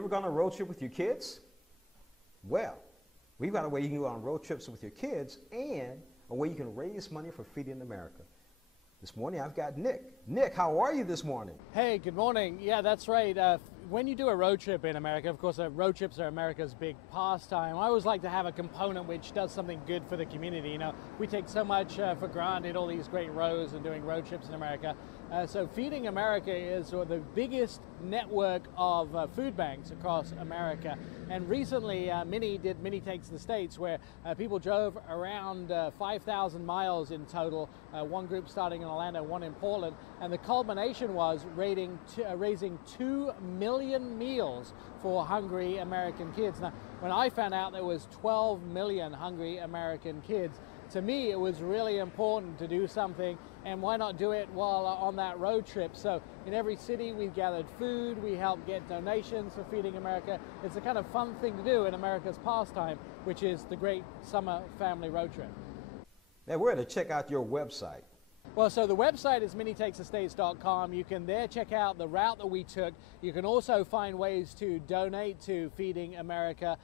You ever gone on a road trip with your kids? Well, we've got a way you can go on road trips with your kids and a way you can raise money for Feeding America. This morning I've got Nick. Nick, how are you this morning? Hey, good morning. Yeah, that's right. When you do a road trip in America, of course, road trips are America's big pastime. I always like to have a component which does something good for the community. You know, we take so much for granted, all these great roads and doing road trips in America. So Feeding America is the biggest network of food banks across America. And recently, Mini did Mini Takes the States, where people drove around 5,000 miles in total, one group starting in Orlando, one in Portland, and the culmination was raising 2 million meals for hungry American kids. Now, when I found out there was 12 million hungry American kids, to me, it was really important to do something, and why not do it while on that road trip? So in every city, we've gathered food, we help get donations for Feeding America. It's a kind of fun thing to do in America's pastime, which is the great summer family road trip. Now, we're going to check out your website. Well, so the website is minitakesthestates.com. You can there check out the route that we took. You can also find ways to donate to Feeding America.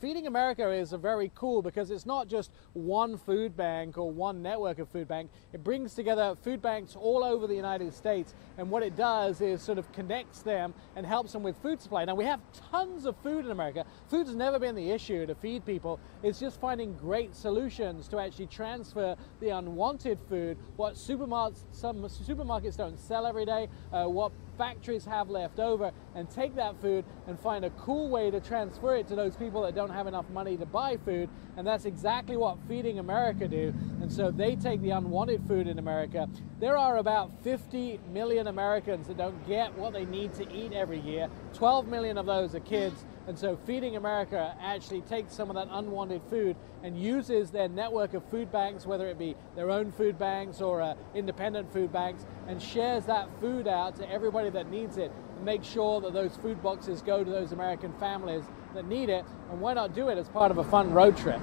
Feeding America is very cool because it's not just one food bank or one network of food bank. It brings together food banks all over the United States, and what it does is sort of connects them and helps them with food supply. Now, we have tons of food in America. Food's never been the issue to feed people. It's just finding great solutions to actually transfer the unwanted food, what some supermarkets don't sell every day, what factories have left over, and take that food and find a cool way to transfer it to those people that don't have enough money to buy food. And that's exactly what Feeding America do. And so they take the unwanted food in America. There are about 50 million Americans that don't get what they need to eat every year. 12 million of those are kids. And so Feeding America actually takes some of that unwanted food and uses their network of food banks, whether it be their own food banks or independent food banks, and shares that food out to everybody that needs it, and make sure that those food boxes go to those American families that need it. And why not do it as part of a fun road trip?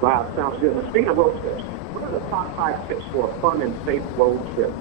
Wow, sounds good. Speaking of road trips, what are the top 5 tips for a fun and safe road trip?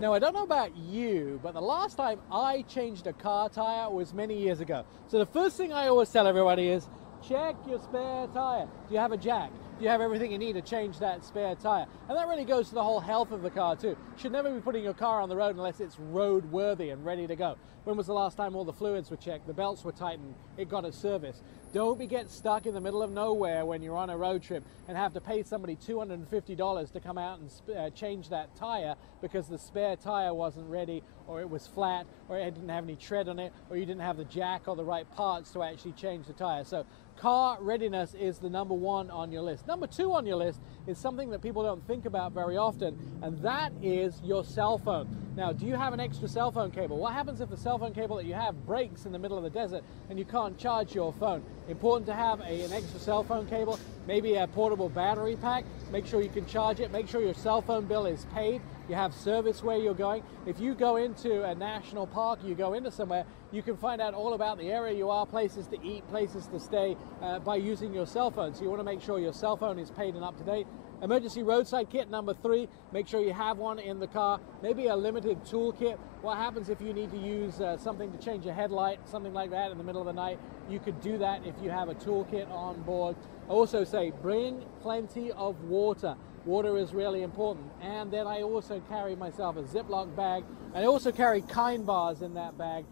Now, I don't know about you, but the last time I changed a car tire was many years ago. So the first thing I always tell everybody is, check your spare tire. Do you have a jack? Do you have everything you need to change that spare tire? And that really goes to the whole health of the car too. You should never be putting your car on the road unless it's roadworthy and ready to go. When was the last time all the fluids were checked, the belts were tightened, it got a service? Don't get stuck in the middle of nowhere when you're on a road trip and have to pay somebody $250 to come out and change that tire because the spare tire wasn't ready, or it was flat, or it didn't have any tread on it, or you didn't have the jack or the right parts to actually change the tire. So car readiness is the number 1 on your list. Number 2 on your list is something that people don't think about very often, and that is your cell phone. Now, do you have an extra cell phone cable? What happens if the cell phone cable that you have breaks in the middle of the desert and you can't charge your phone? Important to have an extra cell phone cable, maybe a portable battery pack. Make sure you can charge it. Make sure your cell phone bill is paid. You have service where you're going. If you go into a national park, you go into somewhere, you can find out all about the area you are, places to eat, places to stay by using your cell phone. So you want to make sure your cell phone is paid and up to date. Emergency roadside kit number 3, make sure you have one in the car. Maybe a limited toolkit. What happens if you need to use something to change a headlight, something like that in the middle of the night? You could do that if you have a toolkit on board. I also say bring plenty of water. Water is really important. And then I also carry myself a Ziploc bag. And I also carry Kind bars in that bag.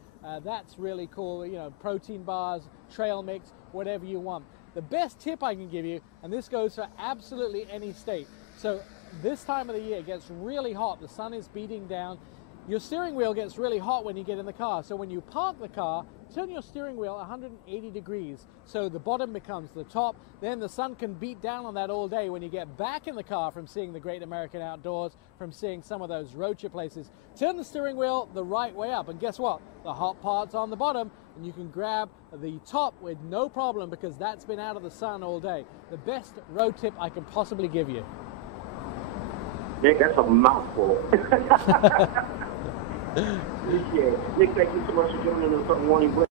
That's really cool, you know, protein bars, trail mix, whatever you want. The best tip I can give you, and this goes for absolutely any state. So this time of the year it gets really hot. The sun is beating down. Your steering wheel gets really hot when you get in the car. So when you park the car, turn your steering wheel 180 degrees. So the bottom becomes the top. Then the sun can beat down on that all day. When you get back in the car from seeing the great American outdoors, from seeing some of those road trip places, turn the steering wheel the right way up. And guess what? The hot part's on the bottom, and you can grab the top with no problem because that's been out of the sun all day. The best road tip I can possibly give you. Nick, that's a mouthful. Appreciate it. Nick, thank you so much for joining us on Morning Break.